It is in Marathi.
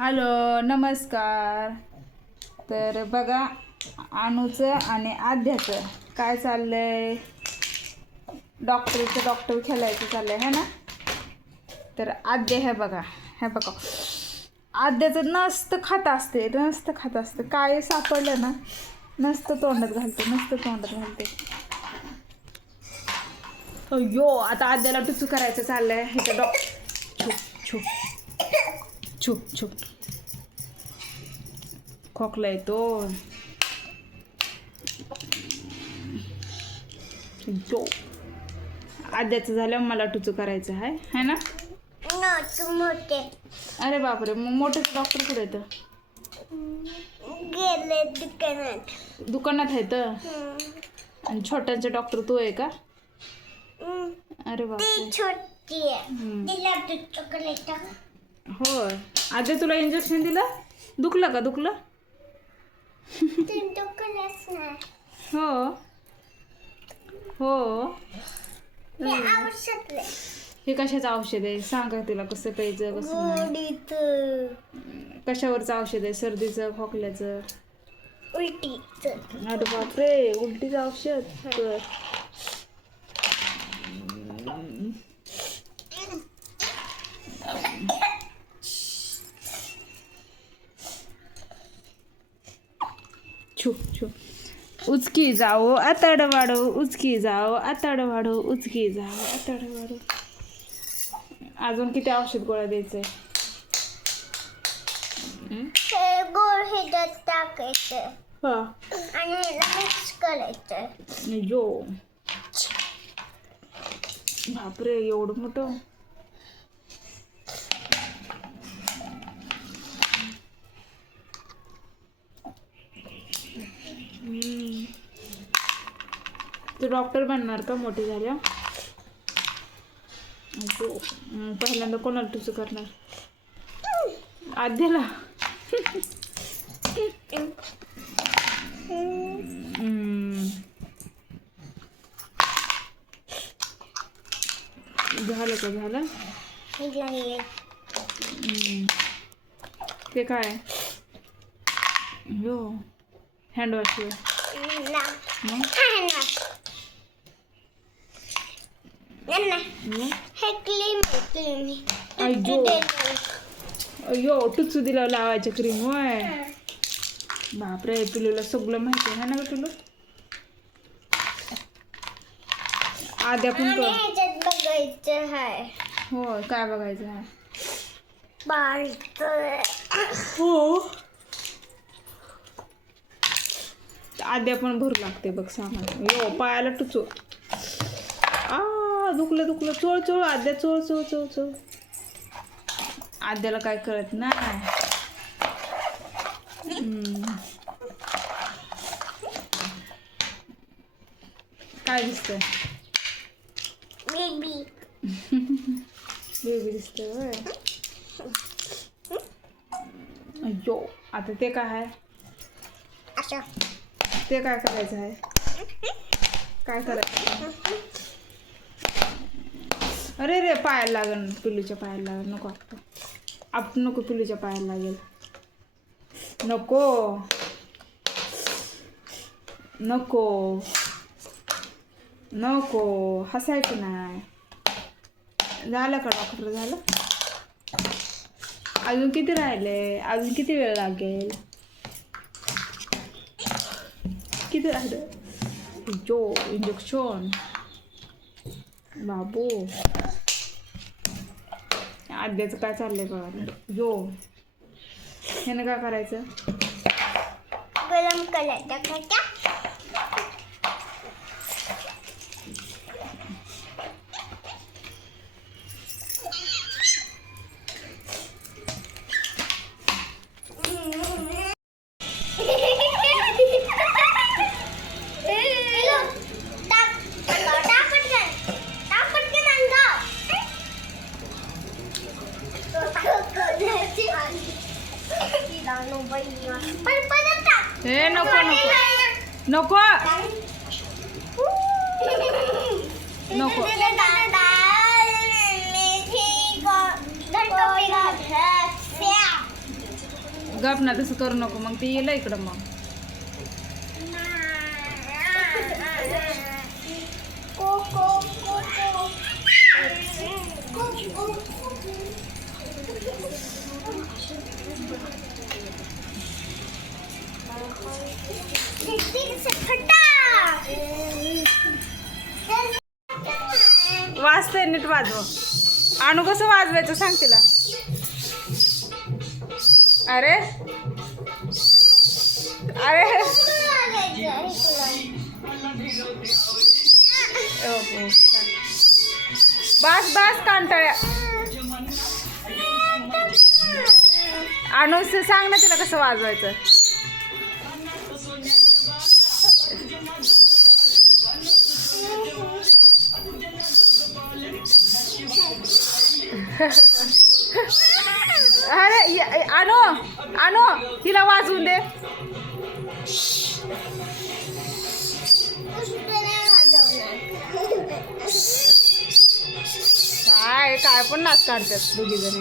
हॅलो नमस्कार. तर बघा अनुचं आणि आद्याचं काय चाललंय, डॉक्टर खेळायचं चाललंय है ना. तर आद्या हे बघा आद्याचं नसतं खात असते काय सापडलं ना नसतं तोंडात घालते. अय्यो आता आद्याला टुचू करायचं चाललंय. ह्याच्या छुप खोकला येतो. आद्याचं झालं मला टुचू करायचं आहे ना. मोठे. अरे बापरे, मग मोठे डॉक्टर कुठे येतं? गेले दुकानात आहेत. आणि छोट्यांचे डॉक्टर तू आहे का? अरे बापरे, छोटी आहे. तिला चॉकलेट. होय. आद्या तुला इंजेक्शन दिलं? दुखलं का? हो. औषध हे कशाचं औषध आहे सांगा तिला, कसं प्यायचं कसं नाही. कशावरचं औषध आहे? सर्दीचं, खोकल्याचं, उलटीचं? अरे बापरे, उलटीचं औषध. छुप उचकी जाओ आतड वाढो, उचकी जाओ आतड वाढो, उचकी जाओ आतड वाढो. अजून किती औषध गोळ्या द्यायचंय? गोळ ह्याच्यात टाकायचं हा आणि मिक्स करायचं. जो बापरे, एवढं मोठं. तू डॉक्टर बनणार का मोठी झाल्या? पहिल्यांदा कोणाला टुचू करणार? आद्याला. झालं? ते काय? हो, हँड वॉश. अय्यो टुचू दिला लावायच्या क्रीम. होय बापरे, पिलूला सगळं माहिती आहे ना तुला. आद्या पण बघायचं आहे. हो, काय बघायचं आहे? बाळच. हो, आद्या पण भरू लागते बघ सामान. यो पायाला टुचू. दुखलं चोळ आद्या, चोळ. आद्याला काय कळत नाही. काय दिसतंय? बेबी दिसतंय होय. अय्यो आता ते काय आहे? ते काय करायचं आहे? काय करायचं? अरे पायाला लागेल, पिलूच्या पायाला लागेल. नको पिलूच्या पायाला लागेल. नको हसायचं नाही. झालं का डॉक्टर? झालं? अजून किती राहिले? अजून किती वेळ लागेल? किती राहिलं? जो इंजेक्शन बाबू. आद्याचं काय चाललंय बघा. जो ह्यानं काय करायचं? गरम करायचं. हे नको गप ना, तसं करू नको, मग ती येईल इकडं मग. वाजतंय, नीट वाजव. आणू कसं वाजवायचं सांग तिला. अरे अरे बस बस कांटाळ्या. आणू सांग ना तिला कसं वाजवायचं. अरे आणू आणू तिला वाजवून दे. काय काय पण नाच काढतात दोघी जणी.